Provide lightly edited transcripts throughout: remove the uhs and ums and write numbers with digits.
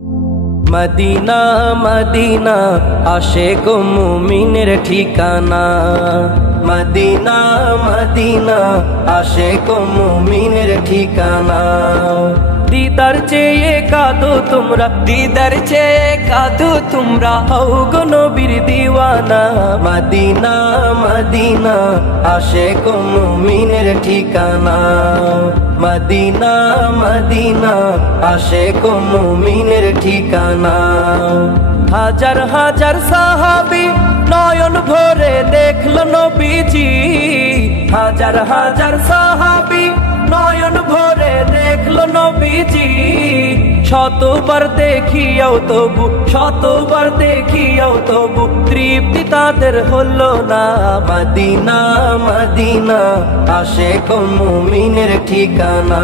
Medina Medina Ashiq মুমিনের ঠিকানা। Medina Medina Ashiq মুমিনের ঠিকানা। দিদার চেয়ে কাঁদো তোমরা, দিদার চেয়ে কাঁদো তোমরা, হও গো নবীর দিওয়ানা। মদিনা মদিনা আশিক মুমিনের ঠিকানা। মদিনা মদিনা আশিক মুমিনের ঠিকানা। হাজার হাজার সাহাবী নয়ন ভরে দেখলো নবীজি। হাজার হাজার সাহাবী নয়ন ভরে দেখলো নবীজি। শতবার দেখিয়াও তবু, শতবার দেখিয়াও তবু তৃপ্তি তাদের হলো না। মদিনা মদিনা আশিক মুমিনের ঠিকানা।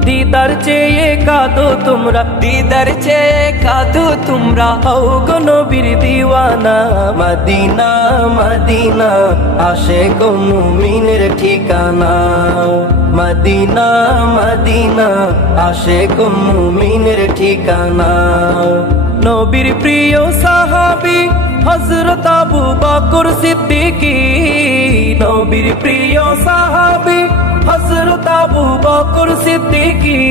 দিদার চেয়ে কাঁদো তোমরা, দিদার চেয়ে কাঁদো তোমরা, হও গো নবীর দিওয়ানা। মদিনা মদিনা আশিক মুমিনের ঠিকানা। মদিনা মদিনা আশিক মুমিনের ঠিকানা। নবীর প্রিয় সাহাবী হযরত আবু বকর সিদ্দিকী। নবীর প্রিয় সাহাবী হযরত আবু বকর সিদ্দিকী।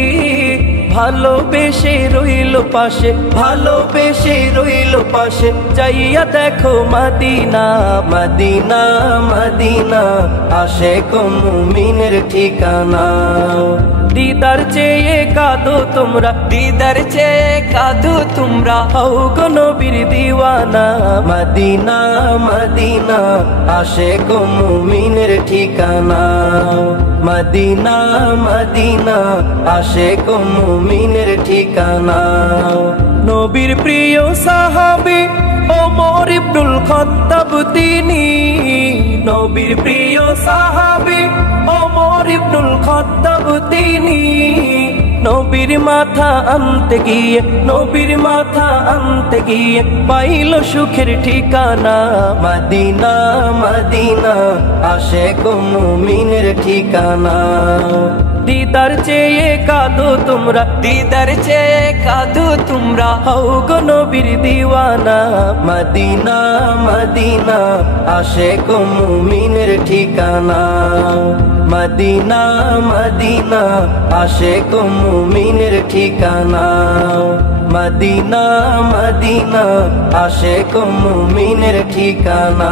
ভালোবেসে রইল পাশে, ভালোবেসে রইল পাশে, যাইয়া দেখো মদিনা। মদিনা মদিনা আশিক মুমিনের ঠিকানা। দিদার চেয়ে কাঁদো তোমরা, দিদার চেয়ে কাঁদো তোমরা, হও গো নবীর দিওয়ানা। মদিনা মদিনা আশিক মুমিনের ঠিকানা। মদিনা মদিনা আশিক মুমিনের ঠিকানা। নবীর প্রিয় সাহাবী ওমর ইবনুল খাত্তাব তিনি। নবীর প্রিয় সাহাবী ওমর ইবনুল খাত্তাব তিনি। নবীর মাথা আনতে গিয়ে, নবীর মাথা আনতে গিয়ে পাইল সুখের ঠিকানা। মদিনা মদিনা আশিক মুমিনের ঠিকানা। দিদার চেয়ে কাঁদো তোমরা, দিদার চেয়ে কাঁদো তোমরা, হও গো নবীর দিওয়ানা। মদিনা মদিনা আশিক মুমিনের ঠিকানা। মদিনা মদিনা আশিক মুমিনের ঠিকানা। মদিনা মদিনা আশিক মুমিনের ঠিকানা।